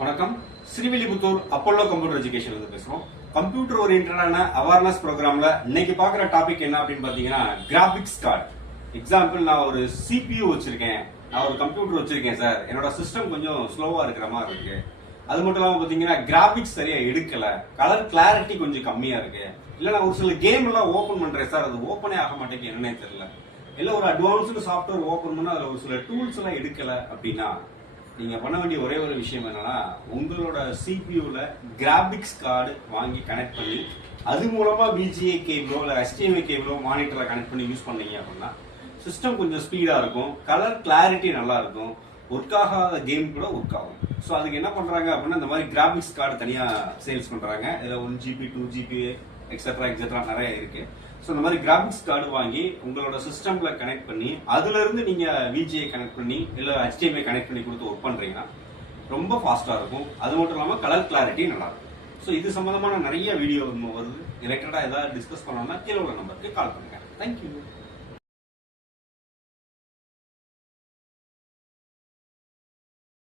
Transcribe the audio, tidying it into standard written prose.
வணக்கம். Srivilliputhur Apollo computer எஜுகேஷன்ல இருந்து பேசுறோம். கம்ப்யூட்டர் ஓரியன்டான அவேர்னஸ் ப்ரோக்ராம்ல இன்னைக்கு பாக்குற டாபிக் என்ன அப்படின்னு பாத்தீங்கன்னா கிராபிக்ஸ் கார்டு. எக்ஸாம்பிள், நான் ஒரு CPU வச்சிருக்கேன், நான் ஒரு கம்ப்யூட்டர் வச்சிருக்கேன் சார், என்னோட சிஸ்டம் கொஞ்சம் ஸ்லோவா இருக்கிற மாதிரி இருக்கு. அது மட்டும் இல்லாம பாத்தீங்கன்னா கிராபிக்ஸ் சரியா எடுக்கல, கலர் கிளாரிட்டி கொஞ்சம் கம்மியா இருக்கு, இல்ல நான் ஒரு சில கேம் எல்லாம் ஓபன் பண்றேன் சார், அது ஓபனே ஆக மாட்டேங்குது, என்னன்னே தெரியல, இல்ல ஒரு அட்வான்ஸ்டு சாஃப்ட்வேர் ஓபன் பண்ணா அதுல ஒரு சில டூல்ஸ் எல்லாம் எடுக்கல அப்படின்னா நீங்க பண்ண வேண்டிய ஒரே ஒரு விஷயம் என்னன்னா, உங்களோட CPUல கிராபிக்ஸ் கார்டு வாங்கி கனெக்ட் பண்ணி அது மூலமா VGA கேபிளோ இல்ல HDMI கேபிளோ மானிட்டர்ல கனெக்ட் பண்ணி யூஸ் பண்ணீங்க அப்படின்னா சிஸ்டம் கொஞ்சம் ஸ்பீடா இருக்கும், கலர் கிளாரிட்டி நல்லா இருக்கும், ஒர்க் ஆகாத கேம் கூட ஒர்க் ஆகும். ஸோ அதுக்கு என்ன பண்றாங்க அப்படின்னா, இந்த மாதிரி கிராபிக்ஸ் கார்டு தனியா சேல்ஸ் பண்றாங்க. இதுல 1GB 2GB எக்ஸெட்ரா நிறைய இருக்கு. ஸோ இந்த மாதிரி கிராபிக்ஸ் கார்டு வாங்கி உங்களோட சிஸ்டம்ல கனெக்ட் பண்ணி அதுல இருந்து நீங்க VGA கனெக்ட் பண்ணி இல்ல HDMI கனெக்ட் பண்ணி கொடுத்து ஒர்க் பண்றீங்கன்னா ரொம்ப ஃபாஸ்டா இருக்கும். அது மட்டும் இல்லாம கலர் கிளாரிட்டி நல்லா இருக்கும். ஸோ இது சம்பந்தமான நிறைய வீடியோ வருது. ரிலேட்டடா ஏதாவது டிஸ்கஸ் பண்ணணும்னா கீழே உள்ள நம்பருக்கு கால் பண்ணுங்க. தேங்க்யூ.